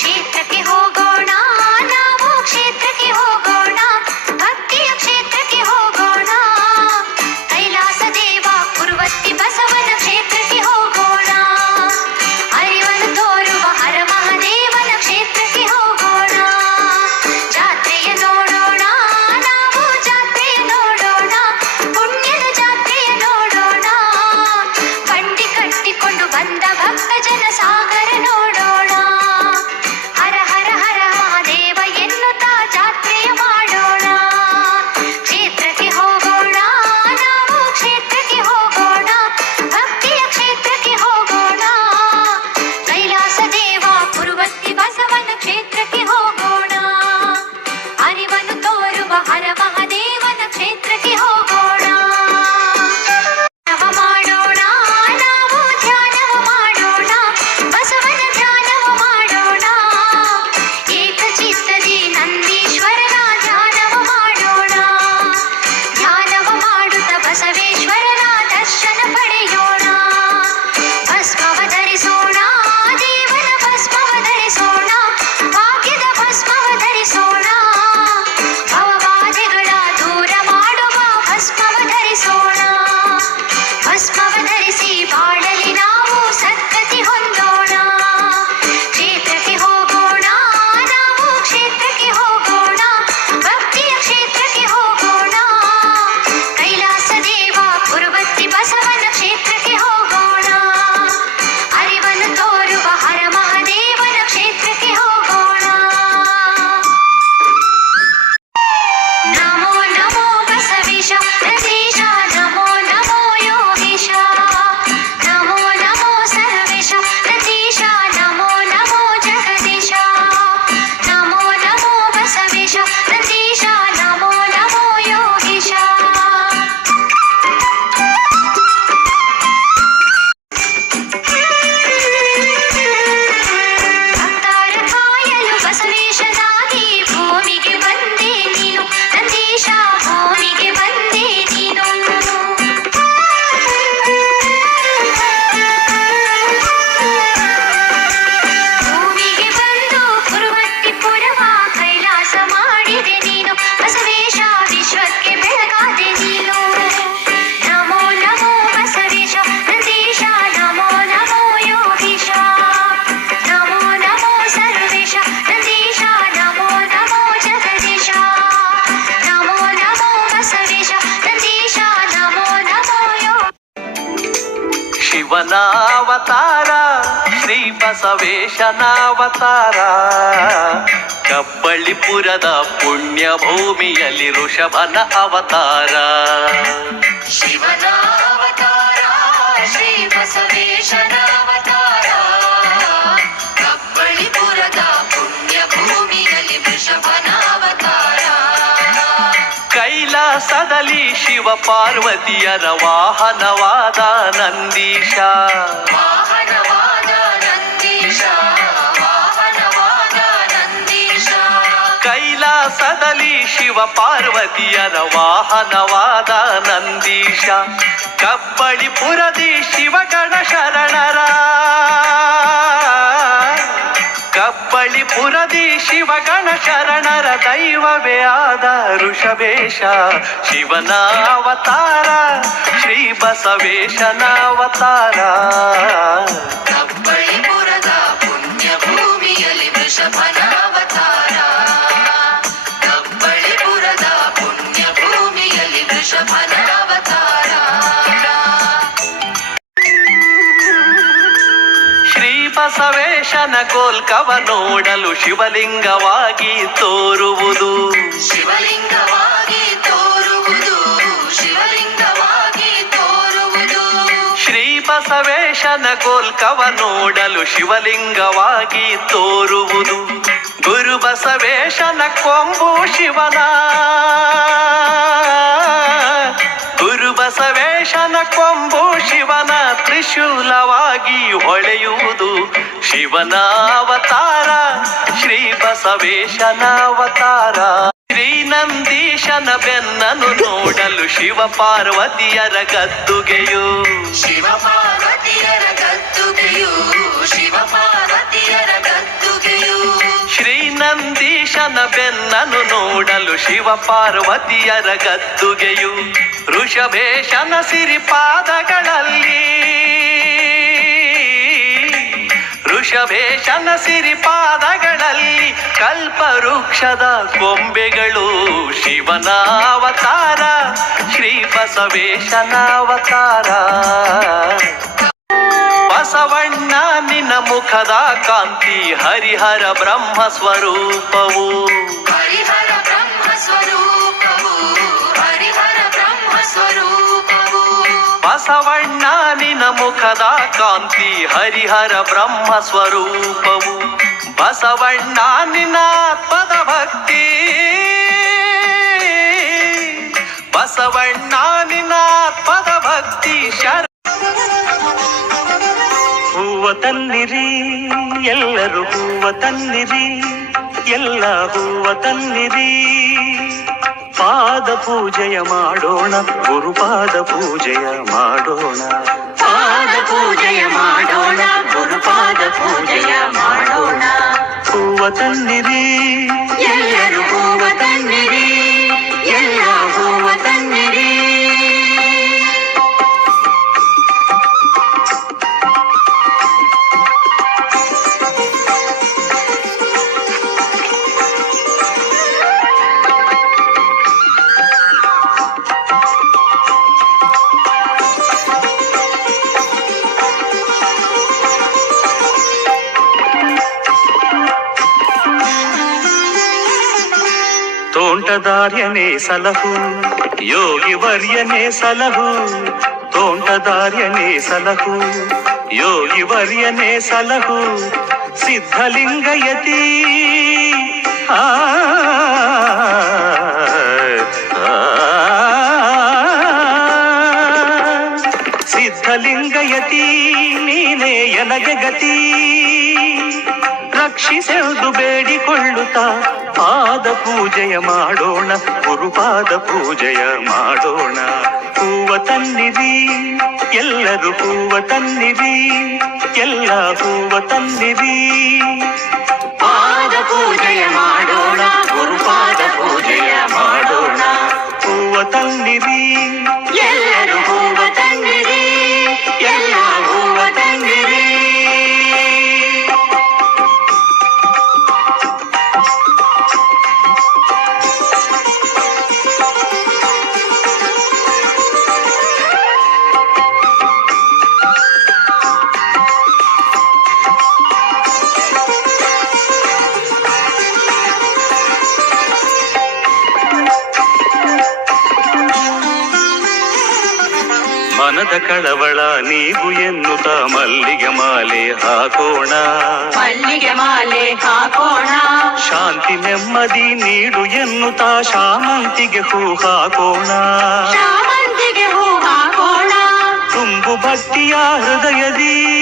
क्षेत्र के होगा ಅವತಾರ ಶ್ರೀ ಬಸವೇಶನಾವತಾರ ಕಬ್ಬಳ್ಳಿಪುರದ ಪುಣ್ಯ ಭೂಮಿಯಲ್ಲಿ ಋಷಭನ ಅವತಾರ. ಶಿವನ ಅವತಾರ ಶ್ರೀ ಬಸವೇಶ ಕಾಲದಲ್ಲಿ ಶಿವ ಪಾರ್ವತಿಯರ ವಾಹನವಾದ ನಂದೀಶ. ಕೈಲಾಸದಲ್ಲಿ ಶಿವ ಪಾರ್ವತಿಯರ ವಾಹನವಾದ ನಂದೀಶ. ಕಬ್ಬಳಿಪುರದಿ ಶಿವ ಶರಣರ. ಬಳಿಪುರದಿ ಶಿವಗಣ ಶರಣರ ದೈವವೇ ಆದ ಋಷಭೇಶ. ಶಿವನ ಅವತಾರ ಶ್ರೀ ಬಸವೇಶನ ಅವತಾರ ಅವತಾರ ಬಸವೇಶನ ಕೋಲ್ಕವ ನೋಡಲು ಶಿವಲಿಂಗವಾಗಿ ತೋರುವುದು. ಶಿವಲಿಂಗವಾಗಿ ತೋರುವುದು ಶಿವಲಿಂಗವಾಗಿ ತೋರುವುದು. ಶ್ರೀ ಬಸವೇಶನ ಕೋಲ್ಕವ ನೋಡಲು ಶಿವಲಿಂಗವಾಗಿ ತೋರುವುದು. ಗುರು ಬಸವೇಶನ ಕೊಂಬು ಶಿವನ. ಬಸವೇಶನ ಕೊಂಬು ಶಿವನ ತ್ರಿಶೂಲವಾಗಿ ಹೊಳೆಯುವುದು ಶಿವನ ಅವತಾರ, ಶ್ರೀ ಬಸವೇಶನ ಅವತಾರ. ಶ್ರೀ ನಂದೀಶನ ಬೆನ್ನನು ನೋಡಲು ಶಿವ ಪಾರ್ವತಿಯರ ಗದ್ದುಗೆಯು. ಶಿವ ಪಾರ್ವತಿಯರ ಗದ್ದುಗೆಯು, ಶಿವ ಪಾರ್ವತಿಯರ ಗದ್ದು ಶ್ರೀ ನಂದೀಶನ ಬೆನ್ನನು ನೋಡಲು ಶಿವ ಪಾರ್ವತಿಯರ ಗದ್ದುಗೆಯು ಋಷಭೇಶನ ಸಿರಿಪಾದಗಳಲ್ಲಿ. ಋಷಭೇಶನ ಸಿರಿಪಾದಗಳಲ್ಲಿ ಕಲ್ಪವೃಕ್ಷದ ಕೊಂಬೆಗಳು ಶಿವನ ಅವತಾರ ಶ್ರೀ ಬಸವೇಶನಾವತಾರ ಬಸವಣ್ಣ ನಿನ್ನ ಮುಖದ ಕಾಂತಿ ಹರಿಹರ ಬ್ರಹ್ಮ ಸ್ವರೂಪವು. ಹರಿಹರ ಬ್ರಹ್ಮ ಸ್ವರೂಪವು ಹರಿಹರ ಬ್ರಹ್ಮ ಸ್ವರೂಪವು. ಬಸವಣ್ಣ ನಿನ್ನ ಮುಖದ ಕಾಂತಿ ಹರಿಹರ ಬ್ರಹ್ಮ ಸ್ವರೂಪವು. ಬಸವಣ್ಣ ನಿನ್ನ ಪದ ಭಕ್ತಿ. ಬಸವಣ್ಣ ನಿನ್ನ ಪದ ಭಕ್ತಿ ಶರ ಹೂವ ತನ್ನಿರಿ ಎಲ್ಲರೂ ಹೂವ ತನ್ನಿರಿ ಎಲ್ಲ ಹೂವ ತನ್ನಿರಿ. ಪಾದ ಪೂಜೆಯ ಮಾಡೋಣ ಗುರುಪಾದ ಪೂಜೆಯ ಮಾಡೋಣ. ಪಾದ ಪೂಜೆಯ ಮಾಡೋಣ ಗುರುಪಾದ ಪೂಜೆಯ ಮಾಡೋಣ. ಹೂವ ತನ್ನಿರಿ ಎಲ್ಲರೂ ಹೂವ ತನ್ನಿರಿ ಎಲ್ಲ ತೋಂಟದಾರ್ಯನೇ ಸಲಹು ಯೋಗಿ ವರ್ಯನೇ ಸಲಹು ತೋಂಟದಾರ್ಯನೇ ಸಲಹು ಯೋಗಿ ವರ್ಯನೇ ಸಲಹು ಸಿದ್ಧಲಿಂಗಯತಿ ಆ ಆ, ಸಿದ್ಧಲಿಂಗಯತಿ ನೀನೇ ಎನಗೆ ಗತಿ ರಕ್ಷಿಸೆಂದು ಬೇಡಿಕೊಳ್ಳುತ್ತಾ ಪಾದ ಪೂಜೆಯ ಮಾಡೋಣ ಗುರುಪಾದ ಪೂಜೆಯ ಮಾಡೋಣ. ಹೂವ ತನ್ನಿರಿ ಎಲ್ಲರೂ ಹೂವ ತನ್ನಿರಿ ಎಲ್ಲ ಹೂವ ತನ್ನಿರಿ. ಪಾದ ಪೂಜೆಯ ಮಾಡೋಣ ಗುರುಪಾದ ಪೂಜೆಯ ಮಾಡೋಣ. ಹೂವ ತನ್ನಿರಿ ಎಲ್ಲರೂ ಮನದ ಕಳವಳ ನೀವು ಎನ್ನುತ್ತ ಮಲ್ಲಿಗೆ ಮಾಲೆ ಹಾಕೋಣ. ಮಲ್ಲಿಗೆ ಮಾಲೆ ಹಾಕೋಣ. ಶಾಂತಿ ನೆಮ್ಮದಿ ನೀಡು ಎನ್ನುತ್ತ ಶಾಮಂತಿಗೆ ಹೂ ಹಾಕೋಣ. ಶಾಮಂತಿಗೆ ಹೂ ಹಾಕೋಣ. ತುಂಬು ಭಕ್ತಿಯ ಹೃದಯದಿ.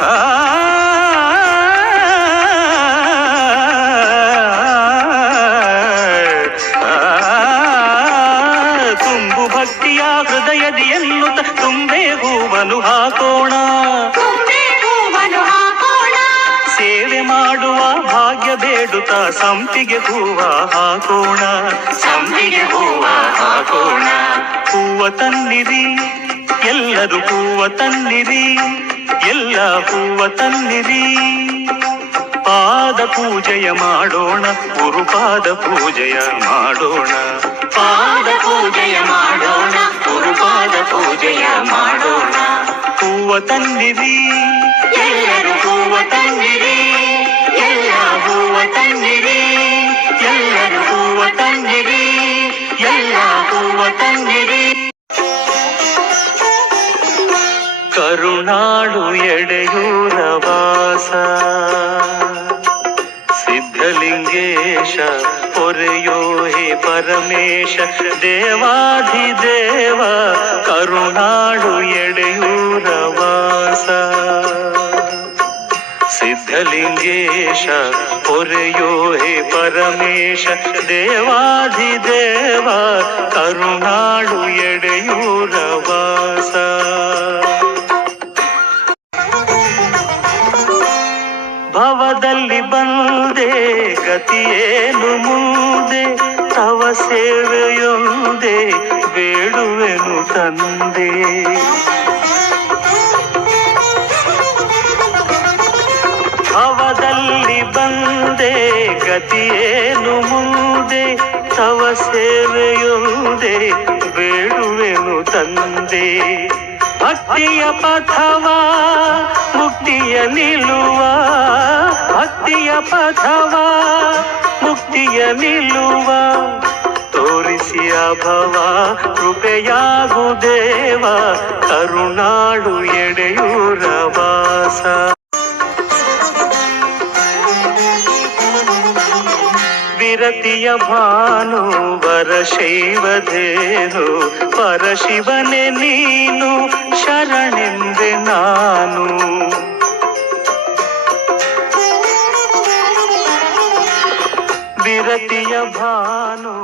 ಆ, ಹೂವನ್ನು ಹಾಕೋಣ. ಸೇವೆ ಮಾಡುವ ಭಾಗ್ಯ ಬೇಡುತ್ತ ಸಂಪಿಗೆ ಹೂವ ಹಾಕೋಣ. ಸಂಪಿಗೆ ಹೂವ ಹಾಕೋಣ. ಹೂವ ತನ್ನಿರಿ ಎಲ್ಲರೂ ಹೂವ ತನ್ನಿರಿ ಎಲ್ಲ ಹೂವ ತನ್ನಿರಿ. ಪಾದ ಪೂಜೆಯ ಮಾಡೋಣ ಗುರುಪಾದ ಪೂಜೆಯ ಮಾಡೋಣ. ಪಾದ ಪೂಜೆಯ ಮಾಡೋಣ ಗುರುಪಾದ ಪೂಜೆಯ ಮಾಡೋಣ. ಹೂವ ತಂದಿರಿ. ಎಲ್ಲರೂ ಹೂವ ತಂದಿರಿ ಎಲ್ಲ ಹೂವ ತಂದಿರಿ ಎಲ್ಲರೂ ಹೂವ ತಂದಿರಿ ಎಲ್ಲ ಹೂವ ತಂದಿರಿ. ಕರುಣಾಡು ಎಡೆಯೂರ ವಾಸ ಪರಮೇಶ ದೇವಾಧಿದೇವ ಕರುಣಾಳು ಎಡೆಯೂರ ವಾಸ ಸಿದ್ಧಲಿಂಗೇಶ ಪೊರೆಯೋ ಹೇ ಪರಮೇಶ ದೇವಾಧಿದೇವ ಕರುಣಾಳು ಎಡೆಯೂರ ವಾಸ ಭವದಲ್ಲಿ ಬಂದೆ ಗತಿಯೇನು ಮುಂದೆ? ತಂದೆ ಅವದಲ್ಲಿ ಬಂದೆ, ಗತಿಯೇನು ಮುಂದೆ, ತವ ಸೇವೆಯೊಂದೆ ಬೇಡುವೆನು ತಂದೆ. ಭಕ್ತಿಯ ಪಥವ, ಮುಕ್ತಿಯ ನಿಲ್ಲುವ ಭಕ್ತಿಯ ಪಥವ, ಮುಕ್ತಿಯ ನಿಲ್ಲುವ ತೋರಿಸಿ ಅಭವ ಕೃಪೆಯಾಗು ದೇವ, ಕರುಣಾಳು ಎಡೆಯೂರ ವಾಸ ವಿರತಿಯ ಭಾನು ವರ ಶೈವಧೇನು ಪರಶಿವನೆ ನೀನು, ಶರಣೆಂದೆ ನಾನು. ವಿರತಿಯ ಭಾನು